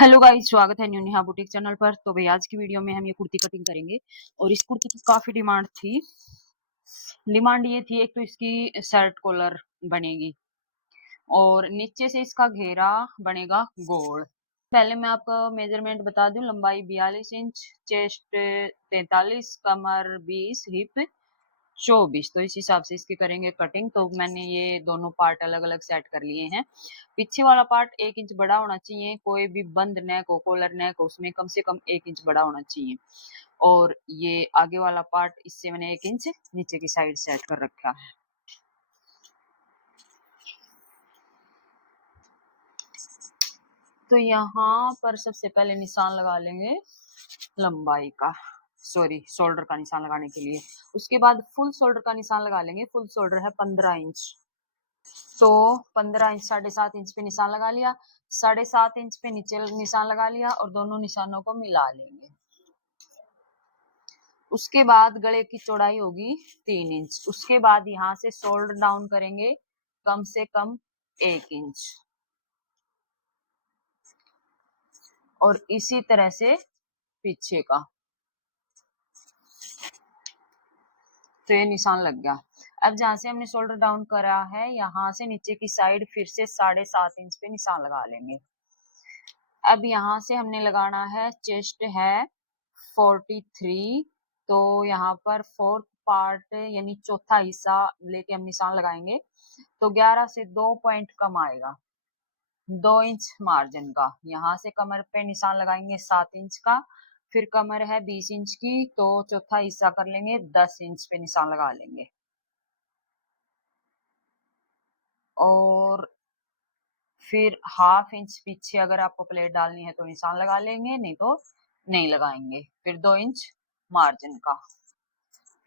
Hello guys, स्वागत है new Neha boutique channel पर। तो भाई आज की वीडियो में हम ये कुर्ती कटिंग करेंगे और इस कुर्ती की काफी डिमांड थी। डिमांड ये थी, एक तो इसकी शर्ट कॉलर बनेगी और नीचे से इसका घेरा बनेगा गोल। पहले मैं आपको मेजरमेंट बता दूं, लंबाई 42 इंच, चेस्ट 43, कमर 20, हिप 24। तो इस हिसाब से इसकी करेंगे कटिंग। तो मैंने ये दोनों पार्ट अलग अलग सेट कर लिए हैं। पीछे वाला पार्ट 1 इंच बड़ा होना चाहिए, कोई भी बंद नेक हो, कॉलर नेक हो, उसमें कम से कम 1 इंच बड़ा होना चाहिए। और ये आगे वाला पार्ट, इससे मैंने 1 इंच नीचे की साइड सेट कर रखा है। तो यहाँ पर सबसे पहले निशान लगा लेंगे लंबाई का, सॉरी शोल्डर का निशान लगाने के लिए। उसके बाद फुल शोल्डर का निशान लगा लेंगे। फुल शोल्डर है 15 इंच, तो 15 इंच 7.5 इंच पे निशान लगा लिया, 7.5 इंच पे नीचे निशान लगा लिया और दोनों निशानों को मिला लेंगे। उसके बाद गले की चौड़ाई होगी 3 इंच। उसके बाद यहाँ से शोल्डर डाउन करेंगे कम से कम 1 इंच और इसी तरह से पीछे का। तो ये निशान लग गया। अब जहां से हमने शोल्डर डाउन करा है, यहाँ से नीचे की साइड फिर से 7.5 इंच पे निशान लगा लेंगे। अब यहाँ से हमने लगाना है, चेस्ट है 43, तो यहाँ पर फोर्थ पार्ट यानी चौथा हिस्सा लेके हम निशान लगाएंगे। तो 11 से 2 पॉइंट कम आएगा, 2 इंच मार्जिन का। यहाँ से कमर पे निशान लगाएंगे 7 इंच का। फिर कमर है 20 इंच की, तो चौथा हिस्सा कर लेंगे 10 इंच पे निशान लगा लेंगे। और फिर हाफ इंच पीछे अगर आपको प्लेट डालनी है तो निशान लगा लेंगे, नहीं तो नहीं लगाएंगे। फिर 2 इंच मार्जिन का।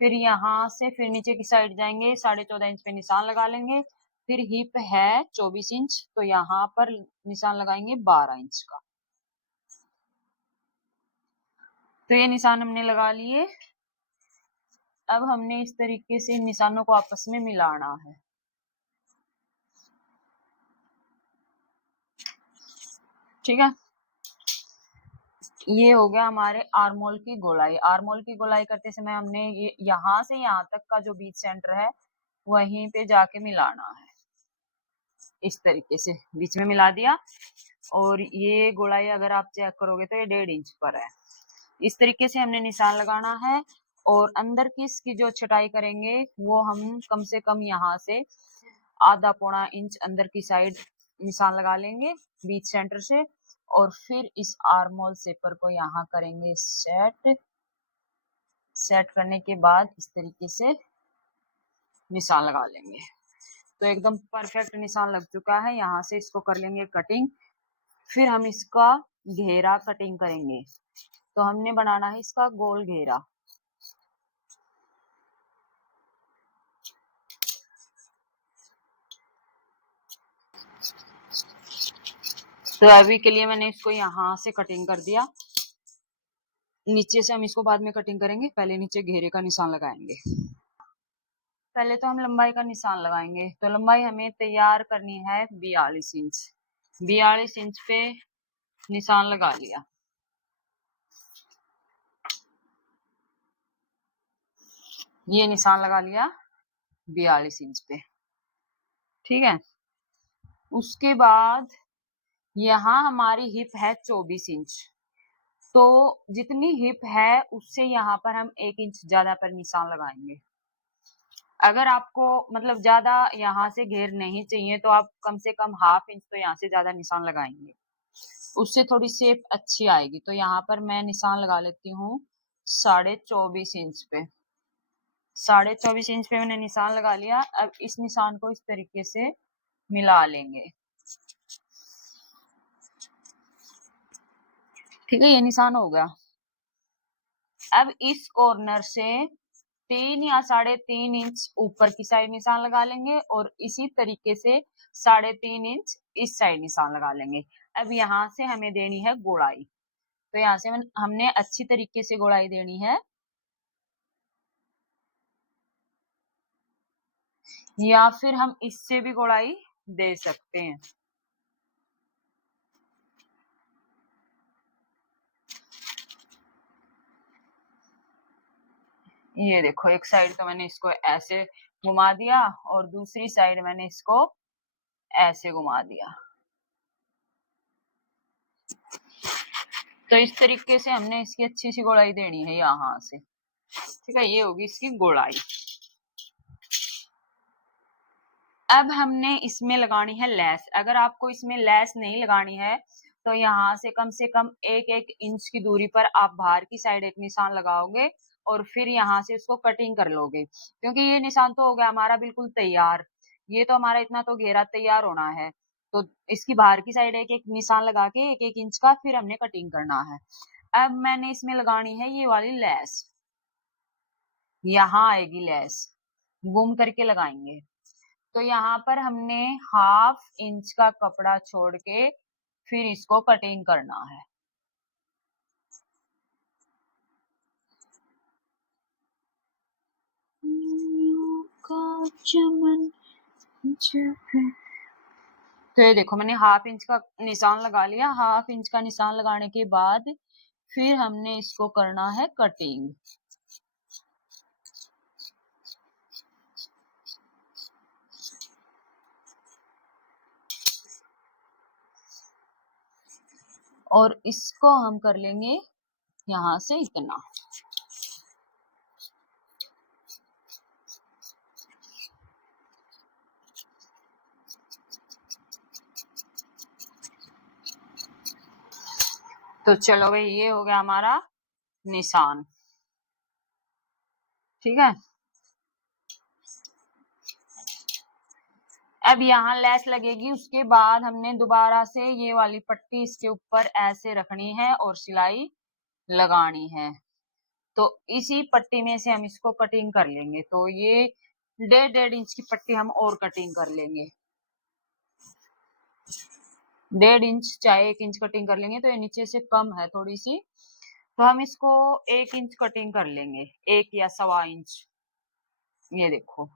फिर यहाँ से फिर नीचे की साइड जाएंगे, 14.5 इंच पे निशान लगा लेंगे। फिर हिप है 24 इंच, तो यहाँ पर निशान लगाएंगे 12 इंच का। तो ये निशान हमने लगा लिए। अब हमने इस तरीके से निशानों को आपस में मिलाना है। ठीक है, ये हो गया हमारे आर्मोल की गोलाई। आर्मोल की गोलाई करते समय हमने ये यहाँ से यहाँ तक का जो बीच सेंटर है वहीं पे जाके मिलाना है। इस तरीके से बीच में मिला दिया। और ये गोलाई अगर आप चेक करोगे तो ये 1.5 इंच पर है। इस तरीके से हमने निशान लगाना है। और अंदर की इसकी जो छटाई करेंगे वो हम कम से कम यहाँ से आधा पौना इंच अंदर की साइड निशान लगा लेंगे बीच सेंटर से। और फिर इस आर्मोल शेपर को यहाँ करेंगे सेट। सेट करने के बाद इस तरीके से निशान लगा लेंगे। तो एकदम परफेक्ट निशान लग चुका है। यहाँ से इसको कर लेंगे कटिंग। फिर हम इसका घेरा कटिंग करेंगे। तो हमने बनाना है इसका गोल घेरा। तो अभी के लिए मैंने इसको यहाँ से कटिंग कर दिया। नीचे से हम इसको बाद में कटिंग करेंगे, पहले नीचे घेरे का निशान लगाएंगे। पहले तो हम लंबाई का निशान लगाएंगे। तो लंबाई हमें तैयार करनी है 42 इंच। 42 इंच पे निशान लगा लिया। ये निशान लगा लिया 42 इंच पे। ठीक है, उसके बाद यहाँ हमारी हिप है 24 इंच। तो जितनी हिप है उससे यहाँ पर हम 1 इंच ज्यादा पर निशान लगाएंगे। अगर आपको मतलब ज्यादा यहाँ से घेर नहीं चाहिए तो आप कम से कम हाफ इंच तो यहाँ से ज्यादा निशान लगाएंगे, उससे थोड़ी शेप अच्छी आएगी। तो यहाँ पर मैं निशान लगा लेती हूँ 24.5 इंच पे। 24.5 इंच पे मैंने निशान लगा लिया। अब इस निशान को इस तरीके से मिला लेंगे। ठीक है, ये निशान हो गया। अब इस कॉर्नर से 3 या 3.5 इंच ऊपर की साइड निशान लगा लेंगे और इसी तरीके से 3.5 इंच इस साइड निशान लगा लेंगे। अब यहाँ से हमें देनी है गोलाई। तो यहाँ से हमने अच्छी तरीके से गोलाई देनी है, या फिर हम इससे भी गोलाई दे सकते हैं। ये देखो एक साइड तो मैंने इसको ऐसे घुमा दिया और दूसरी साइड मैंने इसको ऐसे घुमा दिया। तो इस तरीके से हमने इसकी अच्छी सी गोलाई देनी है यहाँ से। ठीक है, ये होगी इसकी गोलाई। अब हमने इसमें लगानी है लेस। अगर आपको इसमें लेस नहीं लगानी है तो यहाँ से कम 1-1 इंच की दूरी पर आप बाहर की साइड एक निशान लगाओगे और फिर यहाँ से उसको कटिंग कर लोगे, क्योंकि ये निशान तो हो गया हमारा बिल्कुल तैयार। ये तो हमारा इतना तो घेरा तैयार होना है, तो इसकी बाहर की साइड एक एक निशान लगा के 1-1 इंच का फिर हमने कटिंग करना है। अब मैंने इसमें लगानी है ये वाली लेस। यहाँ आएगी लेस, गुम करके लगाएंगे। तो यहाँ पर हमने 1/2 इंच का कपड़ा छोड़ के फिर इसको कटिंग करना है। तो ये देखो मैंने 1/2 इंच का निशान लगा लिया। 1/2 इंच का निशान लगाने के बाद फिर हमने इसको करना है कटिंग। और इसको हम कर लेंगे यहाँ से इतना। तो चलो भाई, ये हो गया हमारा निशान। ठीक है, अब यहाँ लेस लगेगी, उसके बाद हमने दोबारा से ये वाली पट्टी इसके ऊपर ऐसे रखनी है और सिलाई लगानी है। तो इसी पट्टी में से हम इसको कटिंग कर लेंगे। तो ये 1.5 इंच की पट्टी हम और कटिंग कर लेंगे। 1.5 इंच चाहे 1 इंच कटिंग कर लेंगे, तो ये नीचे से कम है थोड़ी सी, तो हम इसको 1 इंच कटिंग कर लेंगे, 1 या 1.25 इंच। ये देखो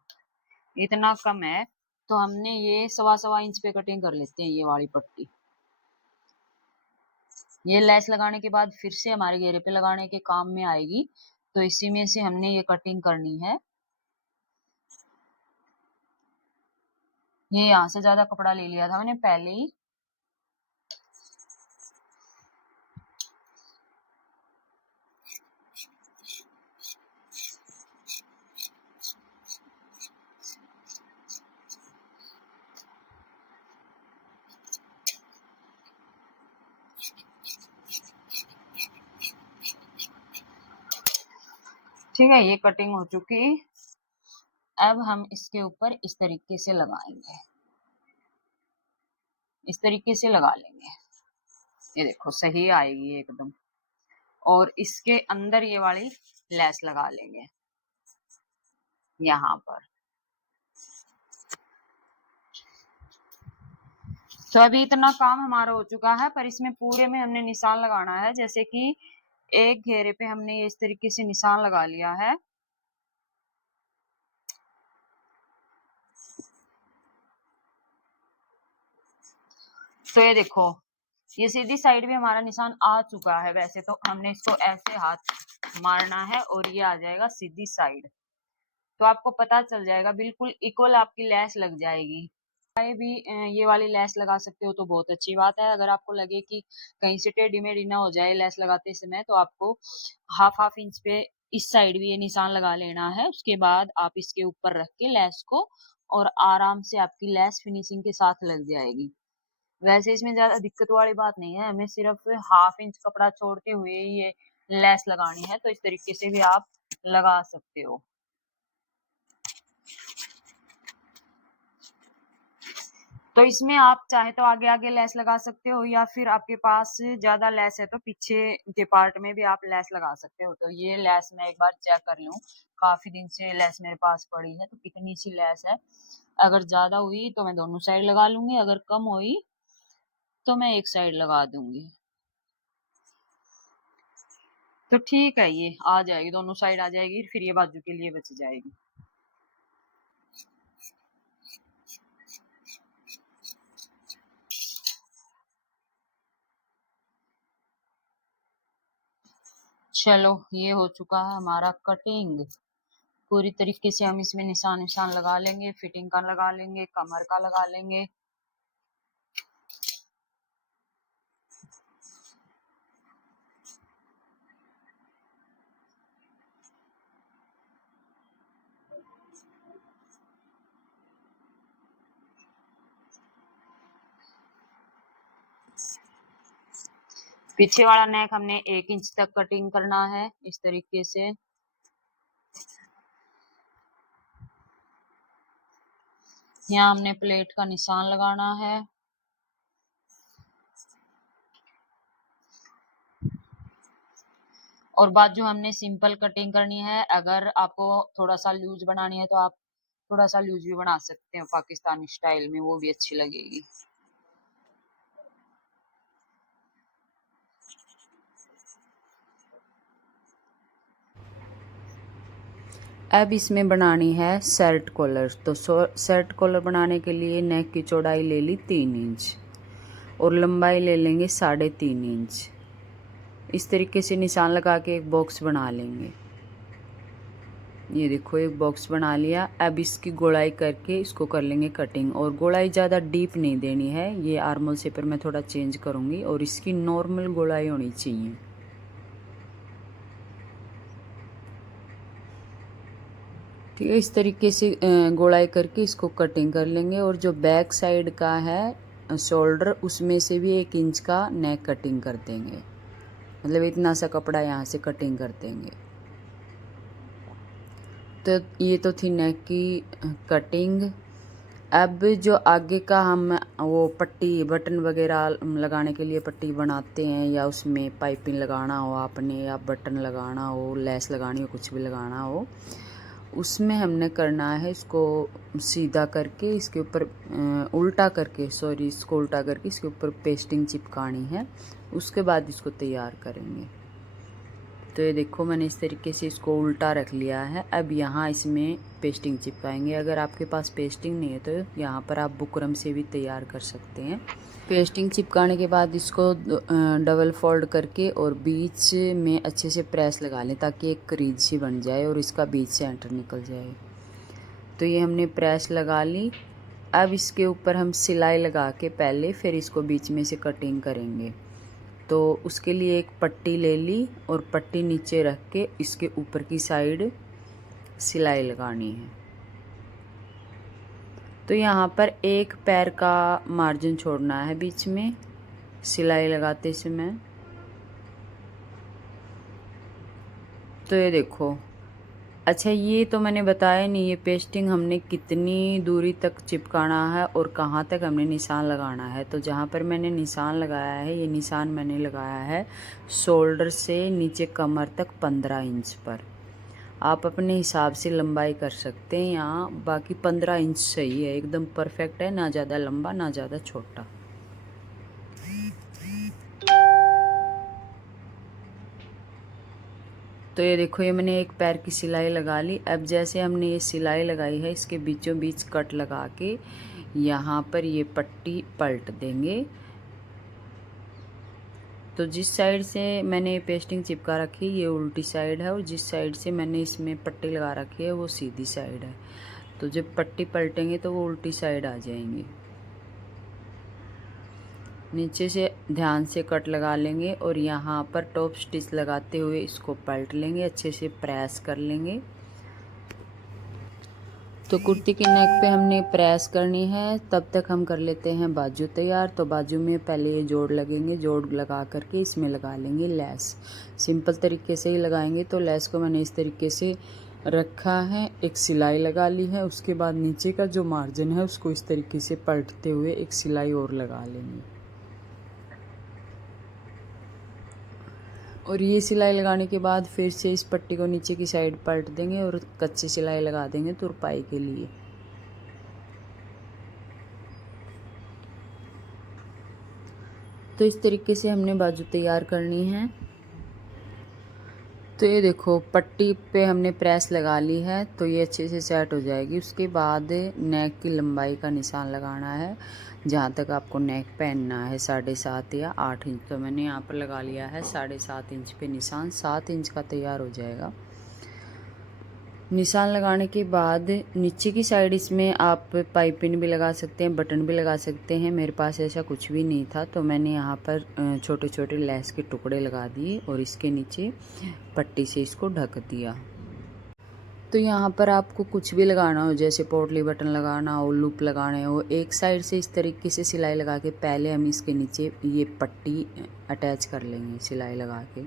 इतना कम है, तो हमने ये 1.25 इंच पे कटिंग कर लेते हैं ये वाली पट्टी। ये लेस लगाने के बाद फिर से हमारे घेरे पे लगाने के काम में आएगी, तो इसी में से हमने ये कटिंग करनी है। ये यहाँ से ज्यादा कपड़ा ले लिया था मैंने पहले ही। ठीक है, ये कटिंग हो चुकी। अब हम इसके ऊपर इस तरीके से लगाएंगे, इस तरीके से लगा लेंगे। ये देखो सही आएगी एकदम। और इसके अंदर ये वाली लेस लगा लेंगे यहाँ पर। तो अभी इतना काम हमारा हो चुका है, पर इसमें पूरे में हमने निशान लगाना है। जैसे कि एक घेरे पे हमने इस तरीके से निशान लगा लिया है। तो ये देखो ये सीधी साइड भी हमारा निशान आ चुका है। वैसे तो हमने इसको ऐसे हाथ मारना है और ये आ जाएगा सीधी साइड। तो आपको पता चल जाएगा, बिल्कुल इक्वल आपकी लेस लग जाएगी। चाहे भी ये वाली लेस लगा सकते हो तो बहुत अच्छी बात है। अगर आपको लगे कि कहीं से टेढ़ी मेढ़ी ना हो जाए लेस लगाते समय, तो आपको 1/2 इंच पे इस साइड भी ये निशान लगा लेना है। उसके बाद आप इसके ऊपर रख के लेस को, और आराम से आपकी लेस फिनिशिंग के साथ लग जाएगी। वैसे इसमें ज्यादा दिक्कत वाली बात नहीं है, हमें सिर्फ 1/2 इंच कपड़ा छोड़ते हुए ये लेस लगानी है। तो इस तरीके से भी आप लगा सकते हो। तो इसमें आप चाहे तो आगे आगे लेस लगा सकते हो, या फिर आपके पास ज्यादा लेस है तो पीछे के पार्ट में भी आप लेस लगा सकते हो। तो ये लेस मैं एक बार चेक कर लूं, काफी दिन से लेस मेरे पास पड़ी है, तो कितनी सी लेस है। अगर ज्यादा हुई तो मैं दोनों साइड लगा लूंगी, अगर कम हुई तो मैं एक साइड लगा दूंगी। तो ठीक है, ये आ जाएगी, दोनों साइड आ जाएगी, फिर ये बाजू के लिए बच जाएगी। चलो ये हो चुका है हमारा कटिंग। पूरी तरीके से हम इसमें निशान निशान लगा लेंगे, फिटिंग का लगा लेंगे, कमर का लगा लेंगे। पीछे वाला नेक हमने 1 इंच तक कटिंग करना है इस तरीके से। यहाँ हमने प्लेट का निशान लगाना है। और बाजू हमने सिंपल कटिंग करनी है। अगर आपको थोड़ा सा लूज बनानी है तो आप थोड़ा सा लूज भी बना सकते हो पाकिस्तानी स्टाइल में, वो भी अच्छी लगेगी। अब इसमें बनानी है शर्ट कॉलर। तो शर्ट कॉलर बनाने के लिए नेक की चौड़ाई ले ली 3 इंच और लंबाई ले लेंगे 3.5 इंच। इस तरीके से निशान लगा के एक बॉक्स बना लेंगे। ये देखो एक बॉक्स बना लिया। अब इसकी गोलाई करके इसको कर लेंगे कटिंग। और गोलाई ज़्यादा डीप नहीं देनी है, ये आर्मोल शेपर मैं थोड़ा चेंज करूँगी और इसकी नॉर्मल गोलाई होनी चाहिए। ठीक है, इस तरीके से गोलाई करके इसको कटिंग कर लेंगे। और जो बैक साइड का है शोल्डर, उसमें से भी 1 इंच का नेक कटिंग कर देंगे। मतलब इतना सा कपड़ा यहाँ से कटिंग कर देंगे। तो ये तो थी नेक की कटिंग। अब जो आगे का हम वो पट्टी बटन वगैरह लगाने के लिए पट्टी बनाते हैं, या उसमें पाइपिंग लगाना हो आपने, या बटन लगाना हो, लेस लगानी हो, कुछ भी लगाना हो, उसमें हमने करना है इसको सीधा करके इसके ऊपर इसको उल्टा करके इसके ऊपर पेस्टिंग चिपकानी है। उसके बाद इसको तैयार करेंगे। तो ये देखो मैंने इस तरीके से इसको उल्टा रख लिया है। अब यहाँ इसमें पेस्टिंग चिपकाएंगे। अगर आपके पास पेस्टिंग नहीं है तो यहाँ पर आप बुकरम से भी तैयार कर सकते हैं। पेस्टिंग चिपकाने के बाद इसको डबल फोल्ड करके और बीच में अच्छे से प्रेस लगा लें ताकि एक क्रीज सी बन जाए और इसका बीच से एंटर निकल जाए। तो ये हमने प्रेस लगा ली। अब इसके ऊपर हम सिलाई लगा के पहले फिर इसको बीच में से कटिंग करेंगे। तो उसके लिए एक पट्टी ले ली और पट्टी नीचे रख के इसके ऊपर की साइड सिलाई लगानी है। तो यहाँ पर एक पैर का मार्जिन छोड़ना है बीच में सिलाई लगाते समय। तो ये देखो, अच्छा ये तो मैंने बताया नहीं, ये पेस्टिंग हमने कितनी दूरी तक चिपकाना है और कहाँ तक हमने निशान लगाना है। तो जहाँ पर मैंने निशान लगाया है, ये निशान मैंने लगाया है शोल्डर से नीचे कमर तक 15 इंच पर। आप अपने हिसाब से लंबाई कर सकते हैं यहाँ, बाकी 15 इंच सही है, एकदम परफेक्ट है, ना ज़्यादा लंबा ना ज़्यादा छोटा। तो ये देखो, ये मैंने एक पैर की सिलाई लगा ली। अब जैसे हमने ये सिलाई लगाई है, इसके बीचों बीच कट लगा के यहाँ पर ये पट्टी पलट देंगे। तो जिस साइड से मैंने पेस्टिंग चिपका रखी है ये उल्टी साइड है, और जिस साइड से मैंने इसमें पट्टी लगा रखी है वो सीधी साइड है। तो जब पट्टी पलटेंगे तो वो उल्टी साइड आ जाएंगी। नीचे से ध्यान से कट लगा लेंगे और यहाँ पर टॉप स्टिच लगाते हुए इसको पलट लेंगे, अच्छे से प्रेस कर लेंगे। तो कुर्ती की नेक पे हमने प्रेस करनी है, तब तक हम कर लेते हैं बाजू तैयार। तो बाजू में पहले ये जोड़ लगेंगे, जोड़ लगा करके इसमें लगा लेंगे लेस। सिंपल तरीके से ही लगाएंगे। तो लेस को मैंने इस तरीके से रखा है, एक सिलाई लगा ली है। उसके बाद नीचे का जो मार्जिन है उसको इस तरीके से पलटते हुए एक सिलाई और लगा लेंगे। और ये सिलाई लगाने के बाद फिर से इस पट्टी को नीचे की साइड पलट देंगे और कच्ची सिलाई लगा देंगे तुरपाई के लिए। तो इस तरीके से हमने बाजू तैयार करनी है। तो ये देखो, पट्टी पे हमने प्रेस लगा ली है, तो ये अच्छे से सेट हो जाएगी। उसके बाद नेक की लंबाई का निशान लगाना है, जहाँ तक आपको नेक पहनना है 7.5 या 8 इंच। तो मैंने यहाँ पर लगा लिया है 7.5 इंच पे निशान, 7 इंच का तैयार हो जाएगा। निशान लगाने के बाद नीचे की साइड इसमें आप पाइपिंग भी लगा सकते हैं, बटन भी लगा सकते हैं। मेरे पास ऐसा कुछ भी नहीं था तो मैंने यहाँ पर छोटे छोटे लेस के टुकड़े लगा दिए और इसके नीचे पट्टी से इसको ढक दिया। तो यहाँ पर आपको कुछ भी लगाना हो, जैसे पोटली बटन लगाना हो, लूप लगाने हो, एक साइड से इस तरीके से सिलाई लगा के पहले हम इसके नीचे ये पट्टी अटैच कर लेंगे सिलाई लगा के,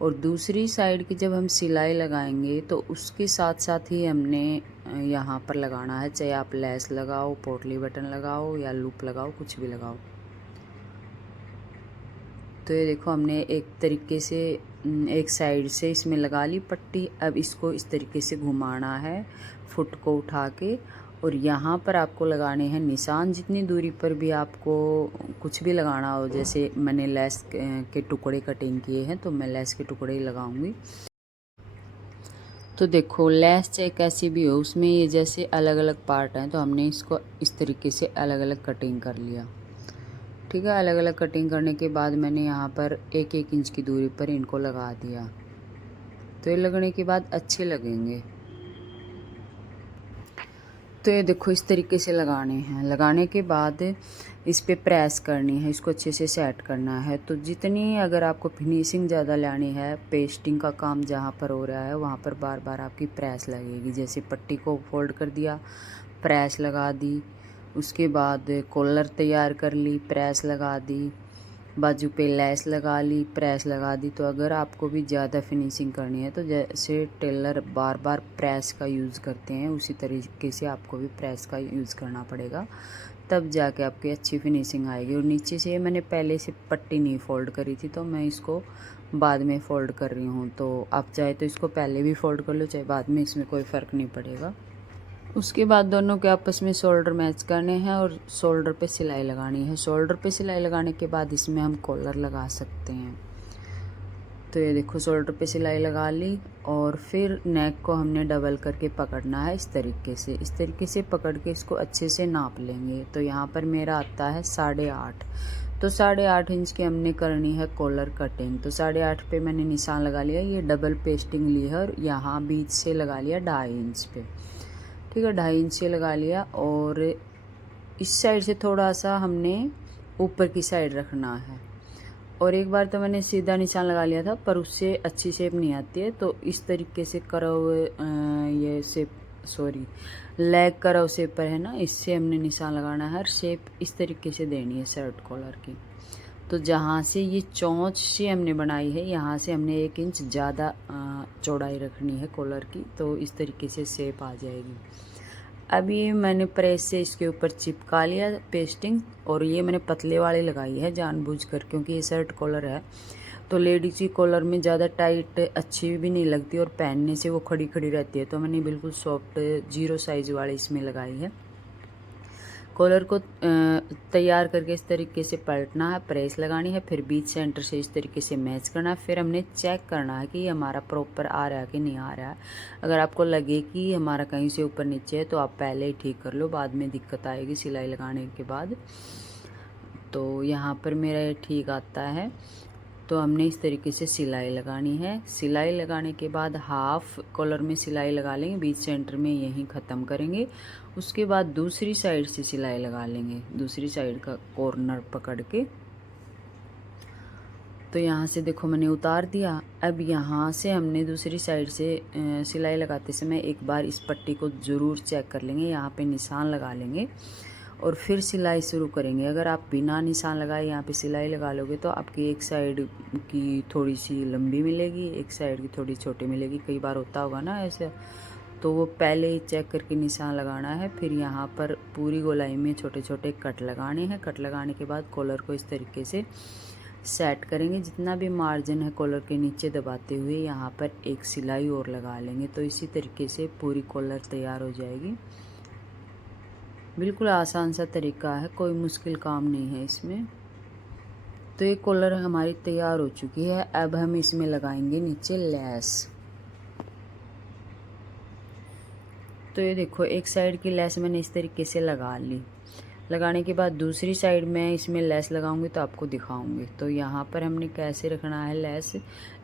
और दूसरी साइड की जब हम सिलाई लगाएंगे तो उसके साथ साथ ही हमने यहाँ पर लगाना है, चाहे आप लेस लगाओ, पोटली बटन लगाओ या लूप लगाओ, कुछ भी लगाओ। तो ये देखो हमने एक तरीके से एक साइड से इसमें लगा ली पट्टी। अब इसको इस तरीके से घुमाना है फुट को उठा के, और यहाँ पर आपको लगाने हैं निशान। जितनी दूरी पर भी आपको कुछ भी लगाना हो, जैसे मैंने लेस के टुकड़े कटिंग किए हैं तो मैं लेस के टुकड़े ही लगाऊंगी। तो देखो लेस चाहे कैसी भी हो, उसमें ये जैसे अलग अलग पार्ट हैं तो हमने इसको इस तरीके से अलग अलग कटिंग कर लिया। ठीक है, अलग अलग कटिंग करने के बाद मैंने यहाँ पर 1-1 इंच की दूरी पर इनको लगा दिया। तो ये लगने के बाद अच्छे लगेंगे। तो ये देखो इस तरीके से लगाने हैं। लगाने के बाद इस पे प्रेस करनी है, इसको अच्छे से सेट करना है। तो जितनी अगर आपको फिनिशिंग ज़्यादा लानी है, पेस्टिंग का काम जहाँ पर हो रहा है वहाँ पर बार बार आपकी प्रेस लगेगी। जैसे पट्टी को फोल्ड कर दिया, प्रेस लगा दी, उसके बाद कॉलर तैयार कर ली, प्रेस लगा दी, बाजू पे लेस लगा ली, प्रेस लगा दी। तो अगर आपको भी ज़्यादा फिनिशिंग करनी है तो जैसे टेलर बार बार प्रेस का यूज़ करते हैं उसी तरीके से आपको भी प्रेस का यूज़ करना पड़ेगा, तब जाके आपकी अच्छी फिनिशिंग आएगी। और नीचे से मैंने पहले से पट्टी नहीं फ़ोल्ड करी थी तो मैं इसको बाद में फ़ोल्ड कर रही हूँ। तो आप चाहे तो इसको पहले भी फ़ोल्ड कर लो चाहे बाद में, इसमें कोई फ़र्क नहीं पड़ेगा। उसके बाद दोनों के आपस में शोल्डर मैच करने हैं और शोल्डर पे सिलाई लगानी है। शोल्डर पे सिलाई लगाने के बाद इसमें हम कॉलर लगा सकते हैं। तो ये देखो शोल्डर पे सिलाई लगा ली और फिर नेक को हमने डबल करके पकड़ना है इस तरीके से पकड़ के इसको अच्छे से नाप लेंगे। तो यहाँ पर मेरा आता है 8.5। तो 8.5 इंच की हमने करनी है कॉलर कटिंग। तो 8.5 पे मैंने निशान लगा लिया, ये डबल पेस्टिंग ली है और यहाँ बीच से लगा लिया 2.5 इंच पे। ठीक है, 2.5 इंच से लगा लिया और इस साइड से थोड़ा सा हमने ऊपर की साइड रखना है। और एक बार तो मैंने सीधा निशान लगा लिया था पर उससे अच्छी शेप नहीं आती है, तो इस तरीके से करव ये शेप लेग करव शेप पर है ना, इससे हमने निशान लगाना है और शेप इस तरीके से देनी है शर्ट कॉलर की। तो जहाँ से ये चोंच से हमने बनाई है यहाँ से हमने 1 इंच ज़्यादा चौड़ाई रखनी है कॉलर की, तो इस तरीके से शेप आ जाएगी। अब ये मैंने प्रेस से इसके ऊपर चिपका लिया पेस्टिंग, और ये मैंने पतले वाली लगाई है जानबूझकर क्योंकि ये शर्ट कॉलर है तो लेडीज की कॉलर में ज़्यादा टाइट अच्छी भी नहीं लगती और पहनने से वो खड़ी खड़ी रहती है। तो मैंने बिल्कुल सॉफ्ट 0 साइज़ वाली इसमें लगाई है। कॉलर को तैयार करके इस तरीके से पलटना है, प्रेस लगानी है, फिर बीच सेंटर से इस तरीके से मैच करना है। फिर हमने चेक करना है कि ये हमारा प्रॉपर आ रहा है कि नहीं आ रहा है। अगर आपको लगे कि हमारा कहीं से ऊपर नीचे है तो आप पहले ही ठीक कर लो, बाद में दिक्कत आएगी सिलाई लगाने के बाद। तो यहाँ पर मेरा ये ठीक आता है। तो हमने इस तरीके से सिलाई लगानी है। सिलाई लगाने के बाद हाफ कॉलर में सिलाई लगा लेंगे, बीच सेंटर में यहीं ख़त्म करेंगे। उसके बाद दूसरी साइड से सिलाई लगा लेंगे, दूसरी साइड का कॉर्नर पकड़ के। तो यहाँ से देखो मैंने उतार दिया। अब यहाँ से हमने दूसरी साइड से सिलाई लगाते समय एक बार इस पट्टी को ज़रूर चेक कर लेंगे, यहाँ पे निशान लगा लेंगे और फिर सिलाई शुरू करेंगे। अगर आप बिना निशान लगाए यहाँ पे सिलाई लगा लोगे तो आपकी एक साइड की थोड़ी सी लंबी मिलेगी, एक साइड की थोड़ी छोटी मिलेगी। कई बार होता होगा ना ऐसे, तो वो पहले ही चेक करके निशान लगाना है। फिर यहाँ पर पूरी गोलाई में छोटे छोटे कट लगाने हैं। कट लगाने के बाद कॉलर को इस तरीके से सेट करेंगे। जितना भी मार्जिन है कॉलर के नीचे दबाते हुए यहाँ पर एक सिलाई और लगा लेंगे। तो इसी तरीके से पूरी कॉलर तैयार हो जाएगी। बिल्कुल आसान सा तरीका है, कोई मुश्किल काम नहीं है इसमें। तो ये कॉलर हमारी तैयार हो चुकी है। अब हम इसमें लगाएंगे नीचे लेस। तो ये देखो एक साइड की लेस मैंने इस तरीके से लगा ली। लगाने के बाद दूसरी साइड में इसमें लेस लगाऊंगी तो आपको दिखाऊंगी। तो यहाँ पर हमने कैसे रखना है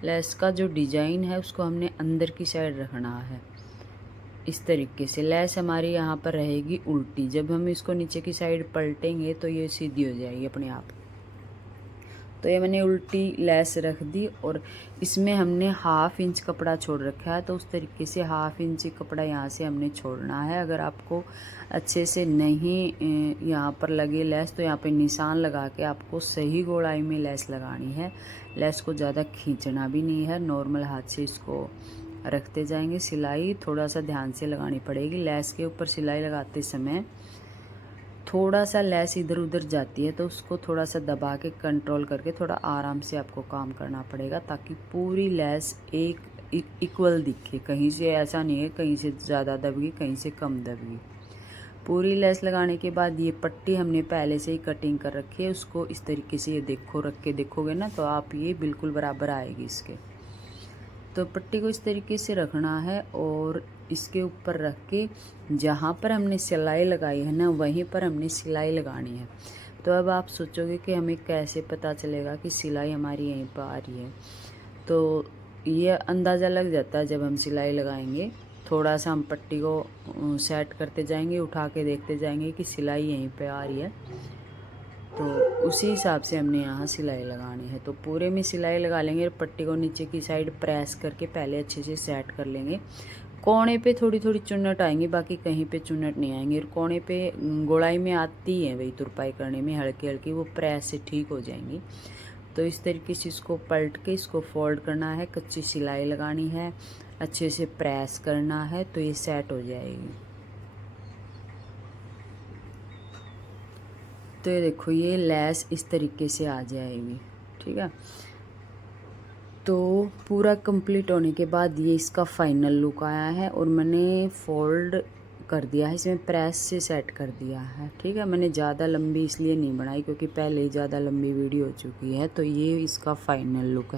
लेस का जो डिज़ाइन है उसको हमने अंदर की साइड रखना है। इस तरीके से लेस हमारी यहाँ पर रहेगी उल्टी। जब हम इसको नीचे की साइड पलटेंगे तो ये सीधी हो जाएगी अपने आप। तो ये मैंने उल्टी लेस रख दी और इसमें हमने 1/2 इंच कपड़ा छोड़ रखा है, तो उस तरीके से 1/2 इंच कपड़ा यहाँ से हमने छोड़ना है। अगर आपको अच्छे से नहीं यहाँ पर लगे लेस तो यहाँ पे निशान लगा के आपको सही गोलाई में लेस लगानी है। लेस को ज़्यादा खींचना भी नहीं है, नॉर्मल हाथ से इसको रखते जाएंगे। सिलाई थोड़ा सा ध्यान से लगानी पड़ेगी। लेस के ऊपर सिलाई लगाते समय थोड़ा सा लेस इधर उधर जाती है, तो उसको थोड़ा सा दबा के कंट्रोल करके थोड़ा आराम से आपको काम करना पड़ेगा, ताकि पूरी लेस एक इक्वल दिखे। कहीं से ऐसा नहीं है कहीं से ज़्यादा दबगी कहीं से कम दबगी। पूरी लेस लगाने के बाद ये पट्टी हमने पहले से ही कटिंग कर रखी है, उसको इस तरीके से ये देखो रख के देखोगे ना तो आप ये बिल्कुल बराबर आएगी इसके। तो पट्टी को इस तरीके से रखना है और इसके ऊपर रख के जहाँ पर हमने सिलाई लगाई है ना वहीं पर हमने सिलाई लगानी है। तो अब आप सोचोगे कि हमें कैसे पता चलेगा कि सिलाई हमारी यहीं पर आ रही है, तो ये अंदाज़ा लग जाता है जब हम सिलाई लगाएंगे। थोड़ा सा हम पट्टी को सेट करते जाएंगे, उठा के देखते जाएंगे कि सिलाई यहीं पे आ रही है, तो उसी हिसाब से हमने यहाँ सिलाई लगानी है। तो पूरे में सिलाई लगा लेंगे। पट्टी को नीचे की साइड प्रेस करके पहले अच्छे से सेट कर लेंगे। कोने पे थोड़ी थोड़ी चुन्नट आएंगी, बाकी कहीं पे चुन्नट नहीं आएंगी। और कोने पे गोलाई में आती है वही तुरपाई करने में हल्की हल्की, वो प्रेस से ठीक हो जाएंगी। तो इस तरीके से इसको पलट के इसको फोल्ड करना है, कच्ची सिलाई लगानी है, अच्छे से प्रेस करना है, तो ये सेट हो जाएगी। तो ये देखो ये लेस इस तरीके से आ जाएगी, ठीक है। तो पूरा कंप्लीट होने के बाद ये इसका फाइनल लुक आया है और मैंने फोल्ड कर दिया है, इसमें प्रेस से सेट कर दिया है, ठीक है। मैंने ज़्यादा लंबी इसलिए नहीं बनाई क्योंकि पहले ही ज़्यादा लंबी वीडियो हो चुकी है। तो ये इसका फाइनल लुक है।